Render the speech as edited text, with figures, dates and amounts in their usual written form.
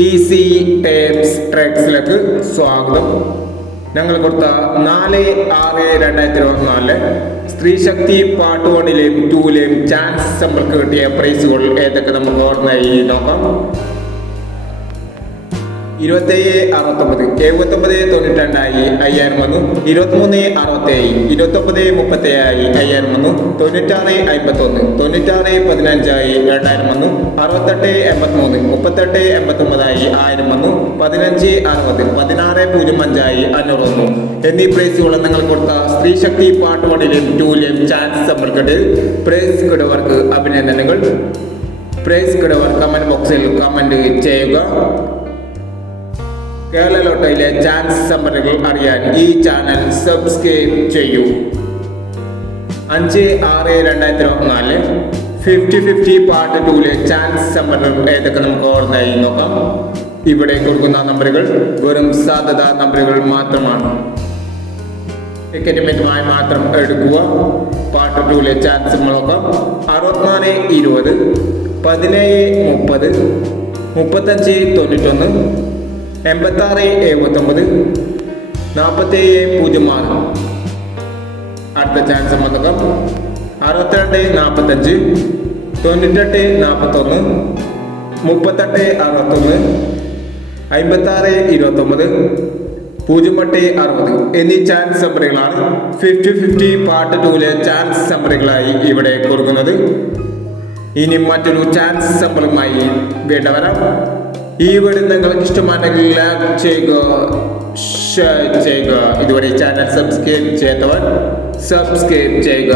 Easy tapes ട്രാക്സിലേക്ക് സ്വാഗതം. ഞങ്ങൾ കൊടുത്ത 4/6/2024 സ്ത്രീ ശക്തി പാർട്ട് 1ലെയും 2ലെയും ചാൻസ് നമ്മൾക്ക് കിട്ടിയ പ്രൈസുകൾ ഏതൊക്കെ നമുക്ക് ഓർമ്മയായി നോക്കാം. 2769 7992 5000 വന്നു. 2367 2937 5000 വന്നു. 9651 9615 2000 വന്നു. 6883 3889 1000 വന്നു. 1560 1605 500 വന്നു എന്നീ പ്രൈസുകൾ നിങ്ങൾ കൊടുത്ത സ്ത്രീ ശക്തി പാർട്ട് 1ലെയും 2ലെയും ചാൻസ് നമ്മൾക്ക് പ്രൈസ് കിടവർക്ക് അഭിനന്ദനങ്ങൾ. പ്രൈസ് കിടവർ കമന്റ് ബോക്സിൽ കമന്റ് ചെയ്യുക. കേരള ലോട്ടറിയിലെ ചാൻസ് സമ്മറികൾ അറിയാൻ ഈ ചാനൽ സബ്സ്ക്രൈബ് ചെയ്യൂ. 5/6/2024 50-50 പാർട്ട് 2ലെ ചാൻസ് സമ്മറികൾ ഏതൊക്കെ നമുക്ക് ഓർമ്മയായി നോക്കാം. ഇവിടെ കൊടുക്കുന്ന നമ്പറുകൾ വെറും സാധ്യത നമ്പറുകൾ മാത്രമാണ്. ടിക്കറ്റുമായി മാത്രം എടുക്കുക. പാർട്ട് 2ലെ ചാൻസ് നോക്കാം. 64 20 17 30 35 91 86 79 47 06. അടുത്ത ചാൻസ് നോക്കാം. 62 45 98 41 38 61 56 29 08 60 എന്നീ ചാൻസ് നമ്പറുകളാണ് 50-50 പാർട്ട് 2ലെ ചാൻസ് നമ്പറുകളായി ഇവിടെ കൊടുക്കുന്നത്. ഇനി മറ്റൊരു ചാൻസ് നമ്പറുമായി വീണ്ടും വരാം. ഈ വീഡിയോ നിങ്ങൾക്ക് ഇഷ്ടമാണെങ്കിൽ ലൈക്ക് ചെയ്യുക, ഷെയർ ചെയ്യുക. ഇതുവരെ ചാനൽ സബ്സ്ക്രൈബ് ചെയ്യാത്തവർ സബ്സ്ക്രൈബ് ചെയ്യുക.